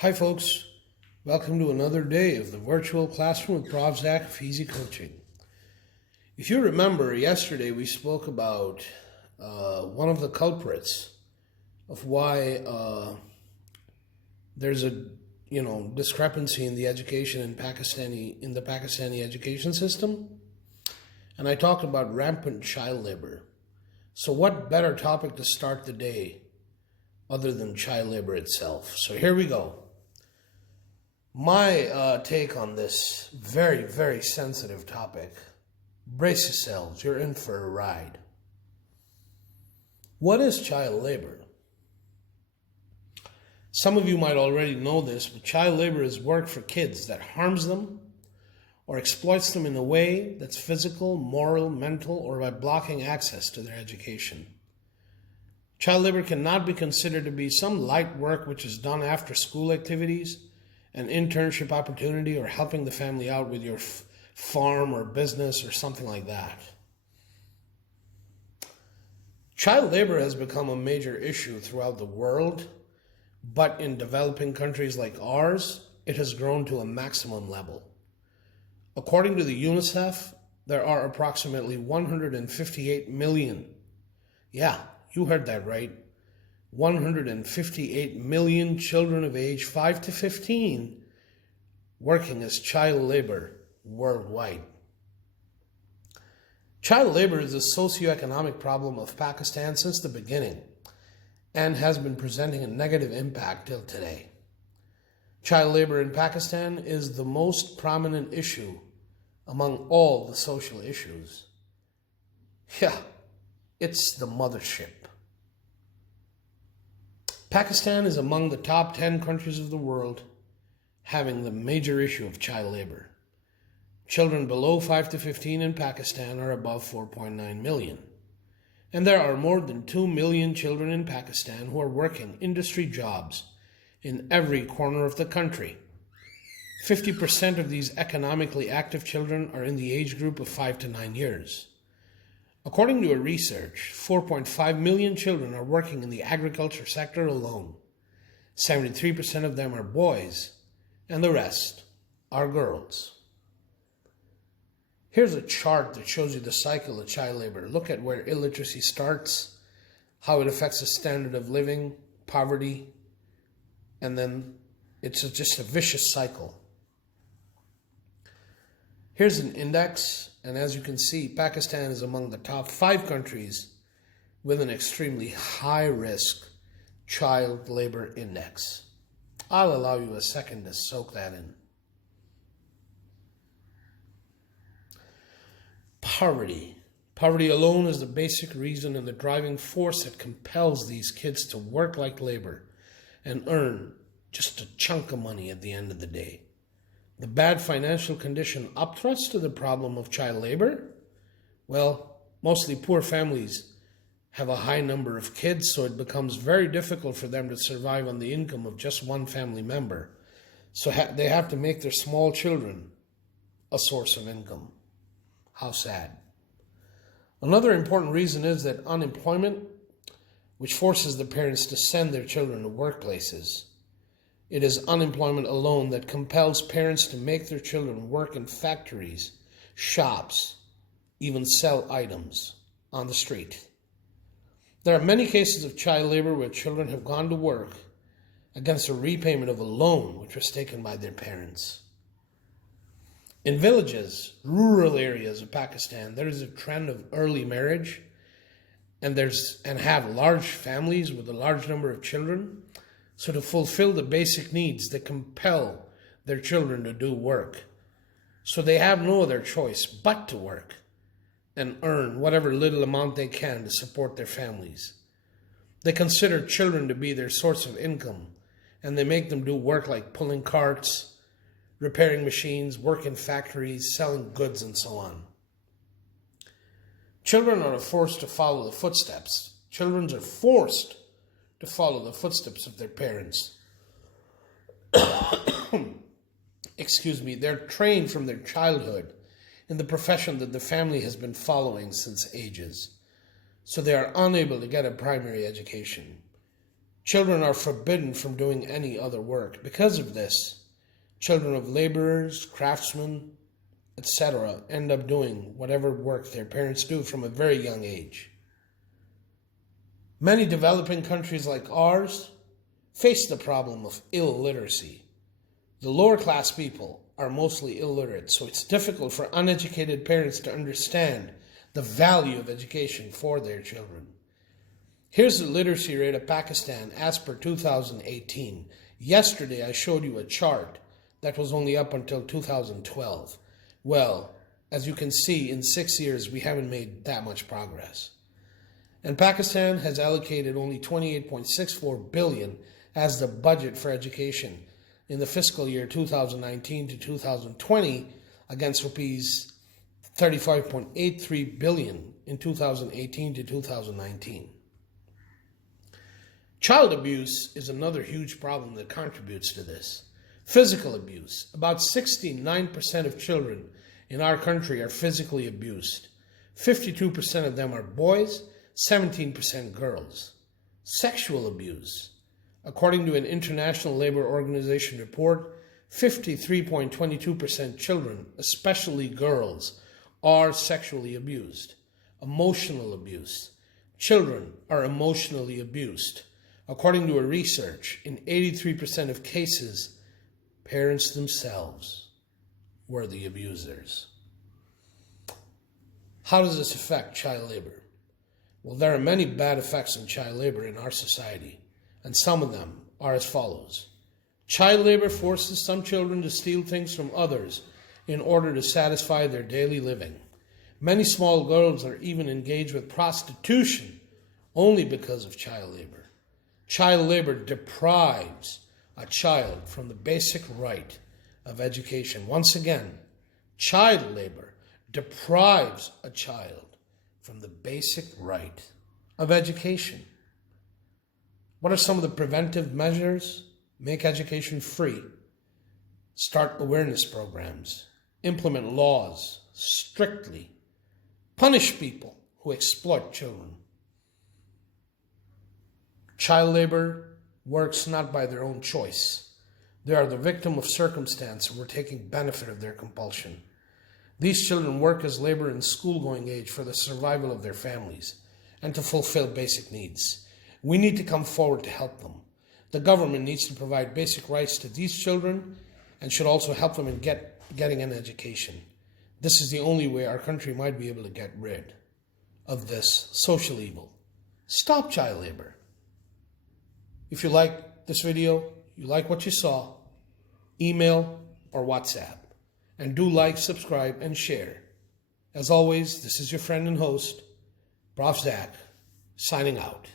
Hi folks, welcome to another day of the virtual classroom with Prof.ZAK of Easy Coaching. If you remember, yesterday we spoke about one of the culprits of why there's a discrepancy in the education in the Pakistani education system, and I talked about rampant child labor. So what better topic to start the day other than child labor itself? So here we go. My take on this very, very sensitive topic. Brace yourselves, you're in for a ride. What is child labor? Some of you might already know this, but child labor is work for kids that harms them or exploits them in a way that's physical, moral, mental, or by blocking access to their education. Child labor cannot be considered to be some light work which is done after school activities, an internship opportunity, or helping the family out with your farm or business or something like that. Child labor has become a major issue throughout the world, but in developing countries like ours, it has grown to a maximum level. According to the UNICEF, there are approximately 158 million. Yeah, you heard that right. 158 million children of age 5 to 15 working as child labor worldwide. Child labor is a socioeconomic problem of Pakistan since the beginning and has been presenting a negative impact till today. Child labor in Pakistan is the most prominent issue among all the social issues. Yeah, it's the mothership. Pakistan is among the top 10 countries of the world having the major issue of child labor. Children below 5 to 15 in Pakistan are above 4.9 million. And there are more than 2 million children in Pakistan who are working industry jobs in every corner of the country. 50% of these economically active children are in the age group of 5 to 9 years. According to a research, 4.5 million children are working in the agriculture sector alone. 73% of them are boys, and the rest are girls. Here's a chart that shows you the cycle of child labor. Look at where illiteracy starts, how it affects the standard of living, poverty, and then it's just a vicious cycle. Here's an index, and as you can see, Pakistan is among the top 5 countries with an extremely high-risk child labor index. I'll allow you a second to soak that in. Poverty. Poverty alone is the basic reason and the driving force that compels these kids to work like labor and earn just a chunk of money at the end of the day. The bad financial condition upthrusts to the problem of child labor. Well, mostly poor families have a high number of kids, so it becomes very difficult for them to survive on the income of just one family member. So they have to make their small children a source of income. How sad. Another important reason is that unemployment, which forces the parents to send their children to workplaces. It is unemployment alone that compels parents to make their children work in factories, shops, even sell items on the street. There are many cases of child labor where children have gone to work against a repayment of a loan which was taken by their parents. In villages, rural areas of Pakistan, there is a trend of early marriage and have large families with a large number of children. So to fulfill the basic needs, they compel their children to do work. So they have no other choice but to work and earn whatever little amount they can to support their families. They consider children to be their source of income, and they make them do work like pulling carts, repairing machines, work in factories, selling goods, and so on. Children are forced to follow the footsteps. Children are forced to follow the footsteps of their parents. They're trained from their childhood in the profession that the family has been following since ages. So they are unable to get a primary education. Children are forbidden from doing any other work. Because of this, children of laborers, craftsmen, etc. end up doing whatever work their parents do from a very young age. Many developing countries like ours face the problem of illiteracy. The lower class people are mostly illiterate, so it's difficult for uneducated parents to understand the value of education for their children. Here's the literacy rate of Pakistan as per 2018. Yesterday I showed you a chart that was only up until 2012. Well, as you can see, in 6 years we haven't made that much progress. And Pakistan has allocated only $28.64 billion as the budget for education in the fiscal year 2019 to 2020 against rupees 35.83 billion in 2018 to 2019. Child abuse is another huge problem that contributes to this. Physical abuse. About 69% of children in our country are physically abused. 52% of them are boys, 17% girls. Sexual abuse. According to an International Labour Organization report, 53.22% children, especially girls, are sexually abused. Emotional abuse. Children are emotionally abused. According to a research, in 83% of cases, parents themselves were the abusers. How does this affect child labor? Well, there are many bad effects of child labor in our society, and some of them are as follows. Child labor forces some children to steal things from others in order to satisfy their daily living. Many small girls are even engaged with prostitution only because of child labor. Child labor deprives a child from the basic right of education. Once again, child labor deprives a child from the basic right of education. What are some of the preventive measures? Make education free. Start awareness programs. Implement laws strictly. Punish people who exploit children. Child labor works not by their own choice. They are the victim of circumstance and were taking benefit of their compulsion. These children work as labor in school-going age for the survival of their families and to fulfill basic needs. We need to come forward to help them. The government needs to provide basic rights to these children and should also help them in getting an education. This is the only way our country might be able to get rid of this social evil. Stop child labor. If you like this video, you like what you saw, email or WhatsApp. And do like, subscribe, and share. As always, this is your friend and host, Prof.ZAK, signing out.